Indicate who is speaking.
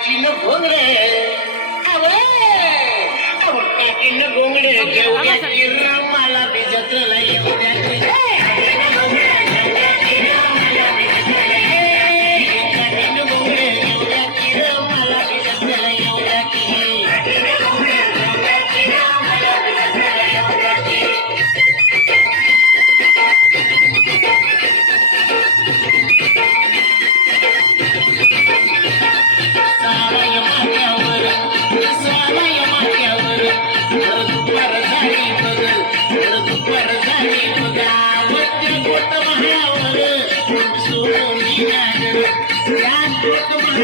Speaker 1: காட்டின கோங்குடே அவன் காட்டின கோங்குடே